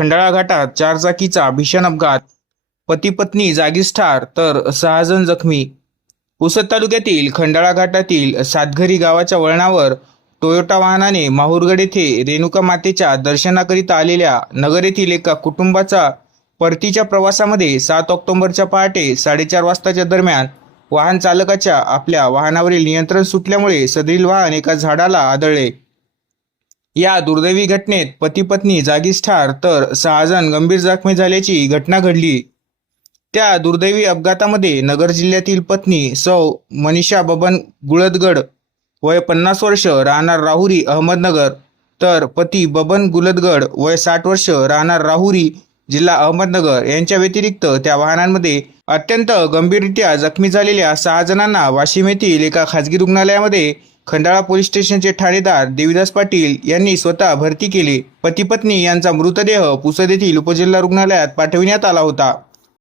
खंडाळा घाटात चारचाकीचा भीषण अपघात. पती पत्नी जागीच ठार तर सहाजण जखमी. पुसद तालुक्यातील खंडाळा घाटातील सातघरी गावाच्या वळणावर टोयोटा वाहनाने माहूरगड येथे रेणुका मातेच्या दर्शनाकरिता आलेल्या नगर येथील एका कुटुंबाचा परतीच्या प्रवासामध्ये सात ऑक्टोबरच्या पहाटे साडेचार वाजताच्या दरम्यान वाहन चालकाच्या आपल्या वाहनावरील नियंत्रण सुटल्यामुळे सदरील वाहन एका झाडाला आदळले. या दुर्दैवी घटनेत पती पत्नी जागीच ठार तर सहा जण गंभीर जखमी झाल्याची घटना घडली. त्या दुर्दैवी अपघातामध्ये नगर जिल्ह्यातील पत्नी सौ मनीषा बबन गुळदगड वय पन्नास वर्ष राहणार राहुरी अहमदनगर तर पती बबन गुलदगड वय साठ वर्ष राहणार राहुरी जिल्हा अहमदनगर यांच्या व्यतिरिक्त त्या वाहनांमध्ये अत्यंत गंभीररित्या जखमी झालेल्या सहा जणांना वाशिम येथील एका खाजगी रुग्णालयामध्ये खंडाळा पोलीस स्टेशनचे ठाणेदार देविदास पाटील यांनी स्वतः भरती केली. पती पत्नी यांचा मृतदेह पुसद येथील उपजिल्हा रुग्णालयात पाठविण्यात आला होता.